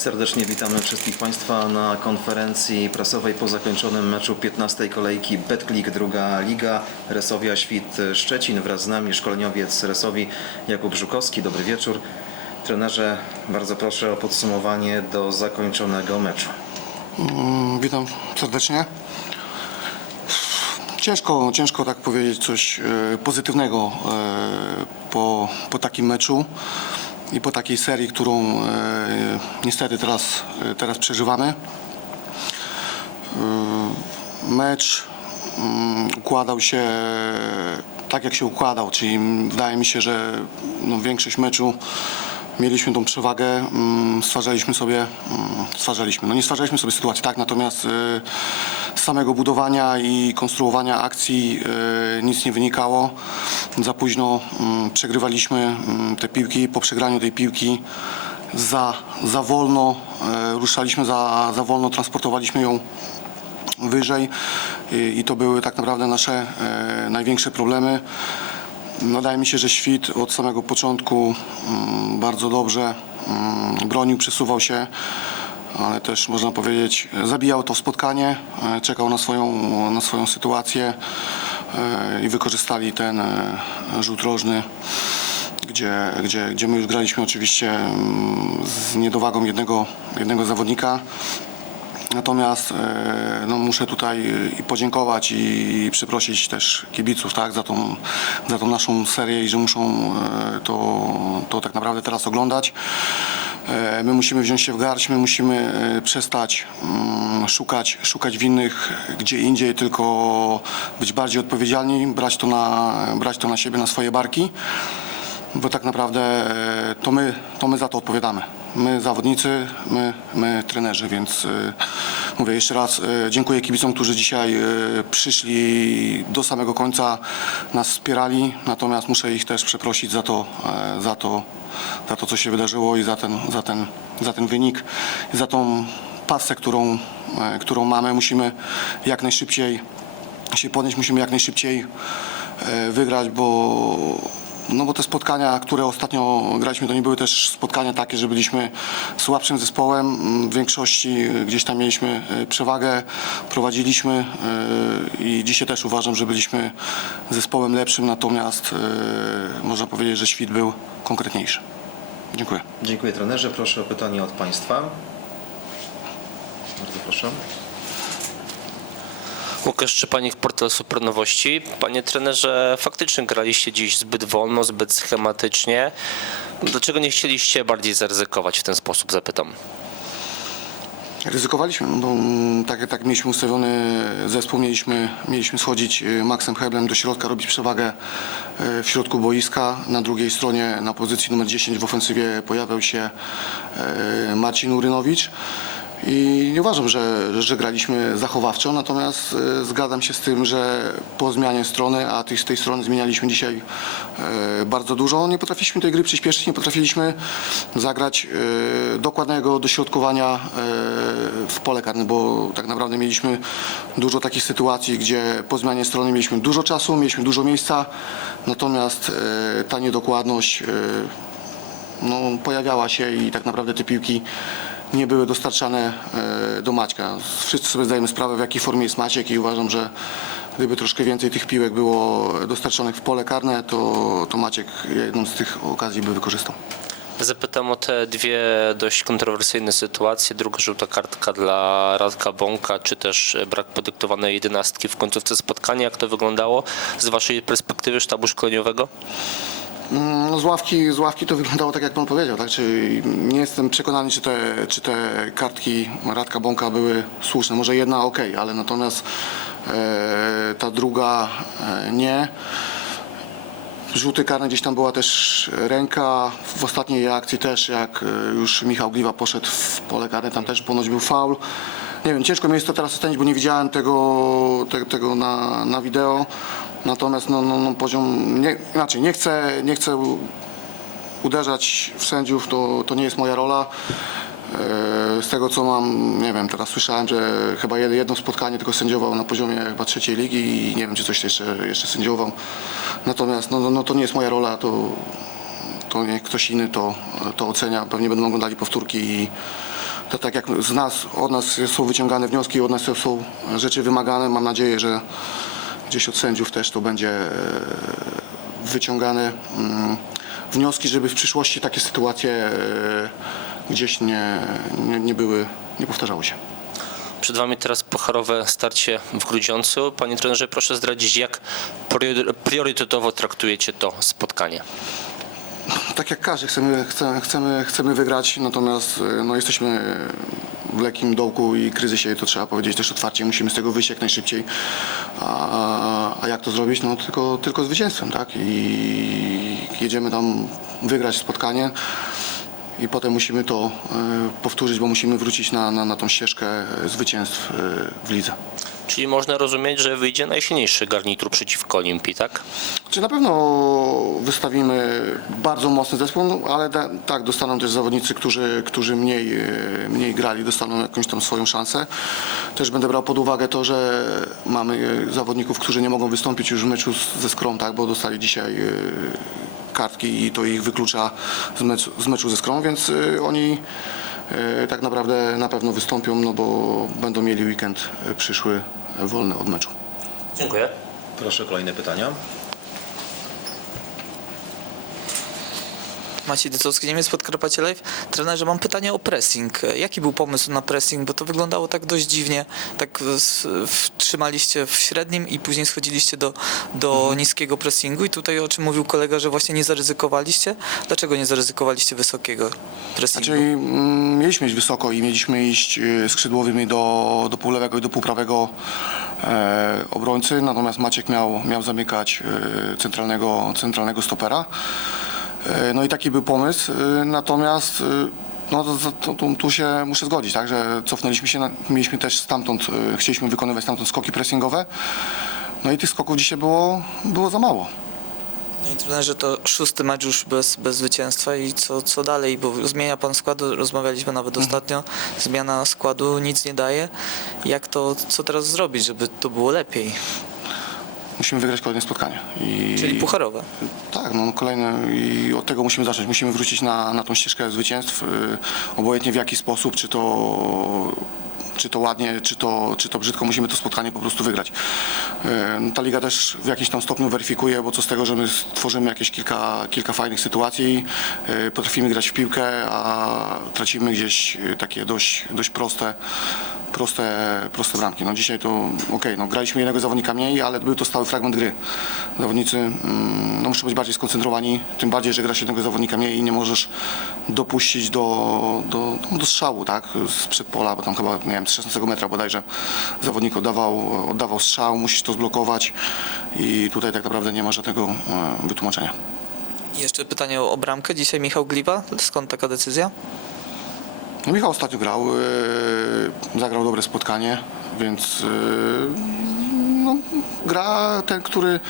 Serdecznie witamy wszystkich Państwa na konferencji prasowej po zakończonym meczu 15 kolejki Betclick druga liga Resowia Świt Szczecin. Wraz z nami szkoleniowiec Resowi Jakub Żukowski. Dobry wieczór. Trenerze, bardzo proszę o podsumowanie do zakończonego meczu. Mm, Witam serdecznie. Ciężko, ciężko tak powiedzieć coś e, pozytywnego e, po, po takim meczu i po takiej serii, którą e, niestety teraz, e, teraz przeżywamy. E, Mecz mm, układał się tak, jak się układał, czyli wydaje mi się, że no, większość meczu mieliśmy tą przewagę, mm, stwarzaliśmy sobie, mm, stwarzaliśmy, no nie stwarzaliśmy sobie sytuacji, tak, natomiast z samego budowania i konstruowania akcji y, nic nie wynikało. Za późno mm, przegrywaliśmy mm, te piłki, po przegraniu tej piłki za, za wolno, y, ruszaliśmy za, za wolno, transportowaliśmy ją wyżej i, to były tak naprawdę nasze e, największe problemy. Wydaje mi się, że Świt od samego początku mm, bardzo dobrze bronił, przesuwał się, ale też można powiedzieć zabijał to spotkanie, e, czekał na swoją, na swoją sytuację e, i wykorzystali ten e, rzut rożny gdzie, gdzie, gdzie my już graliśmy oczywiście mm, z niedowagą jednego, jednego zawodnika. Natomiast e, no, muszę tutaj i podziękować i przeprosić też kibiców tak, za, tą, za tą naszą serię i że muszą e, to, to tak naprawdę teraz oglądać. E, My musimy wziąć się w garść, my musimy e, przestać mm, szukać, szukać winnych gdzie indziej, tylko być bardziej odpowiedzialni, brać to na, brać to na siebie, na swoje barki bo tak naprawdę e, to my, to my za to odpowiadamy. My zawodnicy, my, my trenerzy, więc e, mówię jeszcze raz e, dziękuję kibicom, którzy dzisiaj e, przyszli do samego końca, nas wspierali, natomiast muszę ich też przeprosić za to, e, za to, za to co się wydarzyło i za ten, za ten, za ten wynik, za tą pasę, którą, e, którą mamy. Musimy jak najszybciej się podnieść, musimy jak najszybciej e, wygrać, bo no bo te spotkania, które ostatnio graliśmy, to nie były też spotkania takie, że byliśmy słabszym zespołem. W większości gdzieś tam mieliśmy e, przewagę, prowadziliśmy e, i dzisiaj też uważam, że byliśmy zespołem lepszym, natomiast e, można powiedzieć, że świt był konkretniejszy. Dziękuję. Dziękuję trenerze. Proszę o pytanie od Państwa. Bardzo proszę. Łukasz Szczepanik, portal Supernowości. Panie trenerze, faktycznie graliście dziś zbyt wolno, zbyt schematycznie. Dlaczego nie chcieliście bardziej zaryzykować w ten sposób, zapytam. Ryzykowaliśmy, bo mm, tak, tak mieliśmy ustawiony zespół, mieliśmy, mieliśmy schodzić y, Maxem Heblem do środka, robić przewagę y, w środku boiska. Na drugiej stronie na pozycji numer 10 w ofensywie pojawiał się y, Marcin Urynowicz. I nie uważam, że, że graliśmy zachowawczo, natomiast e, zgadzam się z tym, że po zmianie strony, a z tej strony zmienialiśmy dzisiaj e, bardzo dużo, nie potrafiliśmy tej gry przyspieszyć, nie potrafiliśmy zagrać e, dokładnego dośrodkowania w pole karne, bo tak naprawdę mieliśmy dużo takich sytuacji, gdzie po zmianie strony mieliśmy dużo czasu, mieliśmy dużo miejsca, natomiast ta niedokładność no, pojawiała się i tak naprawdę te piłki nie były dostarczane e, do Maćka. Wszyscy sobie zdajemy sprawę, w jakiej formie jest Maciek i uważam, że gdyby troszkę więcej tych piłek było dostarczonych w pole karne, to, to Maciek jedną z tych okazji by wykorzystał. Zapytam o te dwie dość kontrowersyjne sytuacje. Druga żółta kartka dla Radka Bąka, czy też brak podyktowanej jedenastki w końcówce spotkania. Jak to wyglądało z waszej perspektywy sztabu szkoleniowego? No z, ławki, z ławki to wyglądało tak, jak pan powiedział. Tak? Czyli nie jestem przekonany, czy te, czy te kartki Radka Bąka były słuszne. Może jedna ok, ale natomiast e, ta druga e, nie. Rzuty karne gdzieś tam była też ręka. W ostatniej akcji też, jak e, już Michał Gliwa poszedł w pole karne, tam też ponoć był faul. Nie wiem, ciężko mi jest to teraz ocenić, bo nie widziałem tego, te, tego na, na wideo. Natomiast no, no, no poziom, nie, inaczej, nie chcę, nie chcę uderzać w sędziów, to, to nie jest moja rola. E, Z tego co mam, nie wiem, teraz słyszałem, że chyba jed- jedno spotkanie tylko sędziował na poziomie chyba trzeciej ligi i nie wiem, czy coś jeszcze, jeszcze sędziował. Natomiast no, no, no to nie jest moja rola, to, to niech ktoś inny to, to ocenia. Pewnie będą oglądali powtórki i, to tak jak z nas, od nas są wyciągane wnioski, od nas są rzeczy wymagane. Mam nadzieję, że gdzieś od sędziów też to będzie e, wyciągane mm, wnioski, żeby w przyszłości takie sytuacje e, gdzieś nie, nie, nie były, nie powtarzały się. Przed Wami teraz pucharowe starcie w Grudziądzu. Panie trenerze, proszę zdradzić, jak prior- priorytetowo traktujecie to spotkanie. Tak jak każdy, chcemy, chcemy, chcemy, chcemy wygrać, natomiast e, no, jesteśmy w lekkim dołku i kryzysie, to trzeba powiedzieć też otwarcie, musimy z tego wyjść jak najszybciej. A, a jak to zrobić? No tylko, tylko zwycięstwem, tak? I jedziemy tam wygrać spotkanie i potem musimy to e, powtórzyć, bo musimy wrócić na, na, na tą ścieżkę e, zwycięstw e, w lidze. Czyli można rozumieć, że wyjdzie najsilniejszy garnitur przeciwko Olimpii, tak? Czy na pewno wystawimy bardzo mocny zespół, no, ale da, tak, dostaną też zawodnicy, którzy, którzy mniej, e, mniej grali, dostaną jakąś tam swoją szansę. Też będę brał pod uwagę to, że mamy e, zawodników, którzy nie mogą wystąpić już w meczu ze Skrom, tak, bo dostali dzisiaj e, kartki i to ich wyklucza z meczu, z meczu ze Skrom, więc oni tak naprawdę na pewno wystąpią, no bo będą mieli weekend przyszły wolny od meczu. Dziękuję. Proszę kolejne pytania. Maciej Dycowski, Niemiec Podkarpacie Live. Trenerze, mam pytanie o pressing. Jaki był pomysł na pressing? Bo to wyglądało tak dość dziwnie. Tak trzymaliście w średnim i później schodziliście do, do niskiego pressingu. I tutaj o czym mówił kolega, że właśnie nie zaryzykowaliście. Dlaczego nie zaryzykowaliście wysokiego pressingu? Znaczy, mm, mieliśmy iść wysoko i mieliśmy iść e, skrzydłowymi do, do półlewego i do półprawego e, obrońcy, natomiast Maciek miał, miał zamykać e, centralnego, centralnego stopera. E, no i taki był pomysł, e, natomiast e, no to, to, to, tu- się muszę zgodzić, tak, że cofnęliśmy się, na, mieliśmy też stamtąd, chcieliśmy wykonywać stamtąd skoki pressingowe, no i tych skoków dzisiaj było, było za mało. No i trenerze, to szósty mecz już bez, bez zwycięstwa i co, co dalej? Bo zmienia pan skład, rozmawialiśmy nawet ostatnio. Zmiana składu nic nie daje. Jak to, co teraz zrobić, żeby to było lepiej? Musimy wygrać kolejne spotkanie. I... Czyli pucharowe. Tak, no kolejne i od tego musimy zacząć. Musimy wrócić na, na tą ścieżkę zwycięstw, y, obojętnie w jaki sposób, czy to czy to ładnie, czy to, czy to brzydko, musimy to spotkanie po prostu wygrać. Y, no, Ta liga też w jakimś tam stopniu weryfikuje, bo co z tego, że my stworzymy jakieś kilka, kilka fajnych sytuacji, y, potrafimy grać w piłkę, a tracimy gdzieś y, takie dość, dość proste, proste, proste bramki. No dzisiaj to okej, no graliśmy jednego zawodnika mniej, ale był to stały fragment gry. Zawodnicy mm, no, muszą być bardziej skoncentrowani, tym bardziej, że grasz jednego zawodnika mniej i nie możesz dopuścić do, do, do strzału, tak, z przedpola, bo tam chyba, nie wiem, z 16 metra bodajże zawodnik oddawał, oddawał strzał, musisz to zblokować i tutaj tak naprawdę nie ma żadnego e, wytłumaczenia. Jeszcze pytanie o bramkę. Dzisiaj Michał Gliwa. Skąd taka decyzja? No, Michał ostatnio grał, e, zagrał dobre spotkanie, więc e, no, gra ten, który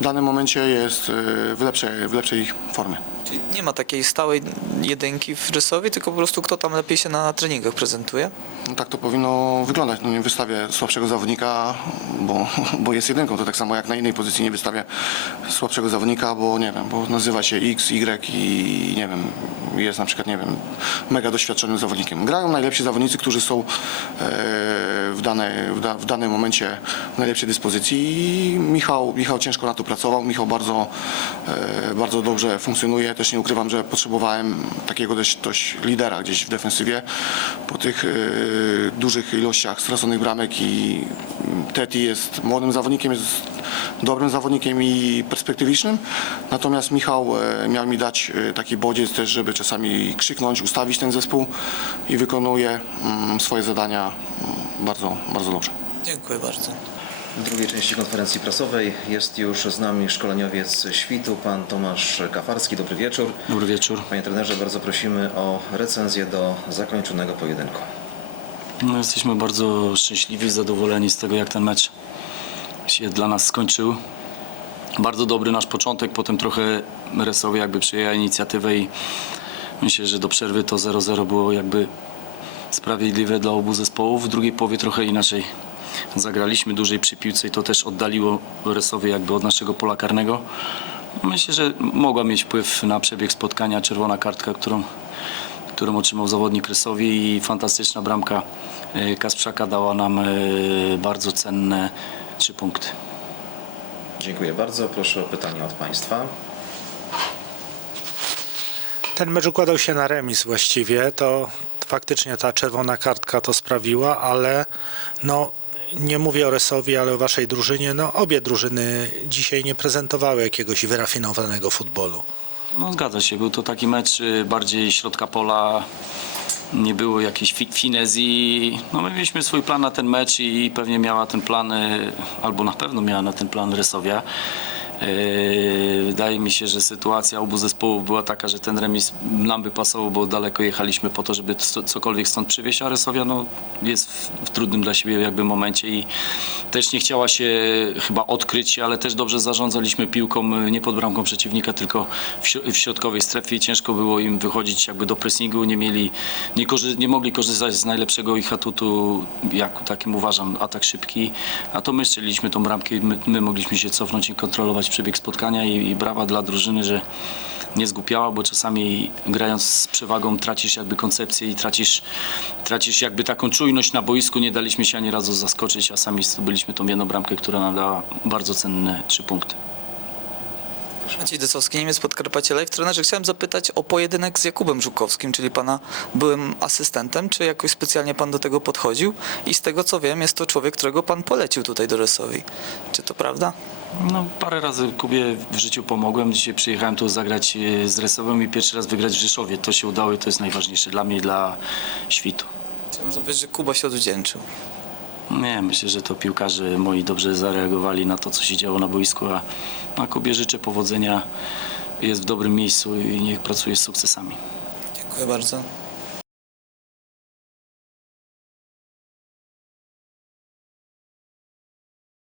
w danym momencie jest e, w lepszej, w lepszej formie. Czyli nie ma takiej stałej jedynki w rysowie, tylko po prostu kto tam lepiej się na treningach prezentuje. No, tak to powinno wyglądać. No, nie wystawię słabszego zawodnika, bo, bo jest jedynką. To tak samo jak na innej pozycji nie wystawię słabszego zawodnika, bo nie wiem, bo nazywa się X, Y i nie wiem, jest na przykład, nie wiem, mega doświadczonym zawodnikiem. Grają najlepsi zawodnicy, którzy są e, w, danej, w, da, w danym momencie w najlepszej dyspozycji i Michał, Michał ciężko na to pracował. Michał bardzo, e, bardzo dobrze funkcjonuje. Też nie ukrywam, że potrzebowałem takiego dość, dość lidera gdzieś w defensywie po tych e, dużych ilościach straconych bramek i Teti jest młodym zawodnikiem, jest dobrym zawodnikiem i perspektywicznym. Natomiast Michał e, miał mi dać e, taki bodziec też, żeby czasami krzyknąć, ustawić ten zespół i wykonuje mm, swoje zadania mm, bardzo, bardzo dobrze. Dziękuję bardzo. W drugiej części konferencji prasowej jest już z nami szkoleniowiec Świtu, pan Tomasz Kafarski. Dobry wieczór. Dobry wieczór. Panie trenerze, bardzo prosimy o recenzję do zakończonego pojedynku. No, jesteśmy bardzo szczęśliwi, zadowoleni z tego, jak ten mecz się dla nas skończył. Bardzo dobry nasz początek, potem trochę Resowie jakby przejęła inicjatywę i myślę, że do przerwy to 0-0 było jakby sprawiedliwe dla obu zespołów. W drugiej połowie trochę inaczej zagraliśmy dłużej przy piłce i to też oddaliło Resowie jakby od naszego pola karnego. Myślę, że mogła mieć wpływ na przebieg spotkania czerwona kartka, którą którą otrzymał zawodnik Rysowi i fantastyczna bramka e, Kasprzaka dała nam e, bardzo cenne trzy punkty. Dziękuję bardzo. Proszę o pytanie od Państwa. Ten mecz układał się na remis właściwie, to faktycznie ta czerwona kartka to sprawiła, ale no nie mówię o Resowi, ale o waszej drużynie, no obie drużyny dzisiaj nie prezentowały jakiegoś wyrafinowanego futbolu. No zgadza się, był to taki mecz y, bardziej środka pola, nie było jakiejś fi- finezji. No my mieliśmy swój plan na ten mecz i pewnie miała ten plan, y, albo na pewno miała na ten plan Rysowia. Yy, Wydaje mi się, że sytuacja obu zespołów była taka, że ten remis nam by pasował, bo daleko jechaliśmy po to, żeby co- cokolwiek stąd przywieźć, a Rysowia no, jest w, trudnym dla siebie jakby momencie i też nie chciała się chyba odkryć, ale też dobrze zarządzaliśmy piłką y, nie pod bramką przeciwnika, tylko w, śro- w środkowej strefie. Ciężko było im wychodzić jakby do pressingu, nie mieli, nie, nie mogli korzystać z najlepszego ich atutu, jak takim uważam, atak szybki, a to my strzeliliśmy tą bramkę i my, my mogliśmy się cofnąć i kontrolować przebieg spotkania i, i brawa dla drużyny, że nie zgłupiała, bo czasami grając z przewagą tracisz jakby koncepcję i tracisz, tracisz jakby taką czujność na boisku. Nie daliśmy się ani razu zaskoczyć, a sami zdobyliśmy tą jedną bramkę, która nam dała bardzo cenne trzy punkty. Maciej Dysowski, Niemiec Podkarpacie Live. Trenerze, chciałem zapytać o pojedynek z Jakubem Żukowskim, czyli pana byłym asystentem. Czy jakoś specjalnie pan do tego podchodził? I z tego co wiem, jest to człowiek, którego pan polecił tutaj do Resowi. Czy to prawda? No, parę razy Kubie w życiu pomogłem. Dzisiaj przyjechałem tu zagrać e, z Resowem i pierwszy raz wygrać w Rzeszowie. To się udało i to jest najważniejsze dla mnie i dla świtu. Czy można powiedzieć, że Kuba się odwdzięczył? Nie, myślę, że to piłkarze moi dobrze zareagowali na to, co się działo na boisku, a, a Kubie życzę powodzenia. Jest w dobrym miejscu i niech pracuje z sukcesami. Dziękuję bardzo.